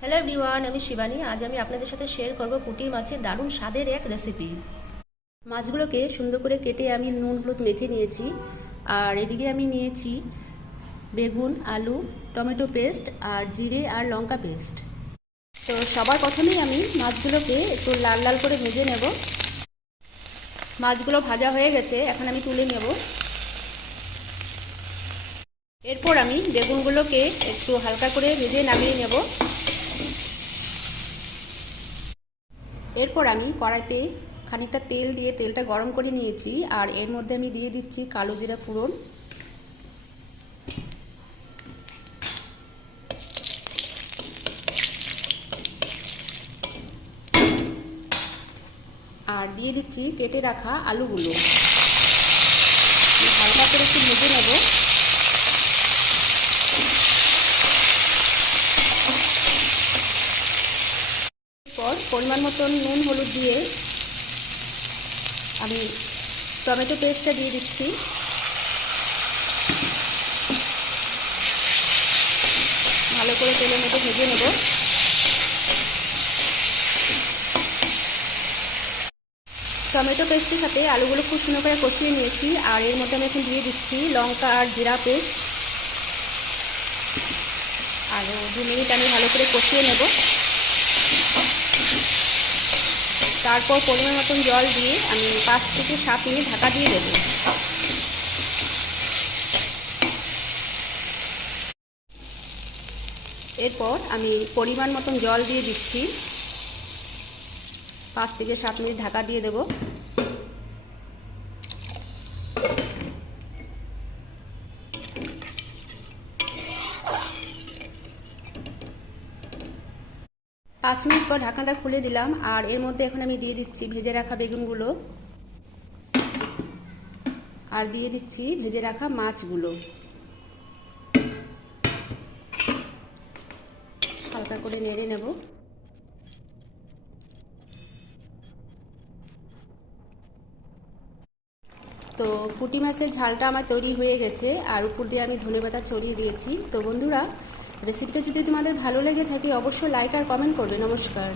Hello everyone, আমি শিবানী। আজ আমি আপনাদের সাথে শেয়ার করব পুঁটি মাছের দারুণ স্বাদের এক রেসিপি। মাছগুলোকে সুন্দর করে কেটে আমি নুন হলুদ মেখে নিয়েছি। আর এদিকে আমি নিয়েছি বেগুন, আলু, টমেটো পেস্ট আর জিরে আর লঙ্কা পেস্ট। তো সবার প্রথমেই আমি মাছগুলোকে একটু লাল লাল করে ভেজে নেব। মাছগুলো ভাজা হয়ে গেছে, এখন আমি তুলে নেব। এরপর আমি বেগুনগুলোকে একটু হালকা করে ভেজে নামিয়ে নেব। এরপর আমি কড়াইতে খানিকটা তেল দিয়ে তেলটা গরম করে নিয়েছি, আর এর মধ্যে আমি দিয়ে দিচ্ছি কালো জিরা ফোড়ন, আর দিয়ে দিচ্ছি কেটে রাখা আলুগুলো। হালকা করে একটু ভেজে নেব। এরপর পরিমাণ মতন নুন হলুদ দিয়ে আমি টমেটো পেস্টটা দিয়ে দিচ্ছি। ভালো করে তেলের মধ্যে ভেজে নেব। টমেটো পেস্টের সাথে আলুগুলো খুব সুন্দর করে কষিয়ে নিয়েছি, আর এর মধ্যে আমি এখন দিয়ে দিচ্ছি লঙ্কা আর জিরা পেস্ট। আরও 2 মিনিট আমি ভালো করে কষিয়ে নেব। তারপর পরিমাণ মতন জল দিয়ে আমি 5 থেকে 7 মিনিট ঢাকা দিয়ে দেবো। এরপর আমি পরিমাণ মতন জল দিয়ে দিচ্ছি। 5 থেকে 7 মিনিট ঢাকা দিয়ে দেব। পাঁচ মিনিট পর ঢাকনাটা খুলে দিলাম, আর এর মধ্যে এখন আমি দিয়ে দিচ্ছি ভেজে রাখা বেগুনগুলো, আর দিয়ে দিচ্ছি ভেজে রাখা মাছগুলো। হালকা করে নেড়ে নেব। তো পুঁটি মাছের ঝালটা আমার তৈরি হয়ে গেছে, আর উপর দিয়ে আমি ধনেপাতা ছড়িয়ে দিয়েছি। তো বন্ধুরা, রেসিপিটা যদি তোমাদের ভালো লেগে থাকে অবশ্যই লাইক আর কমেন্ট করবে। নমস্কার।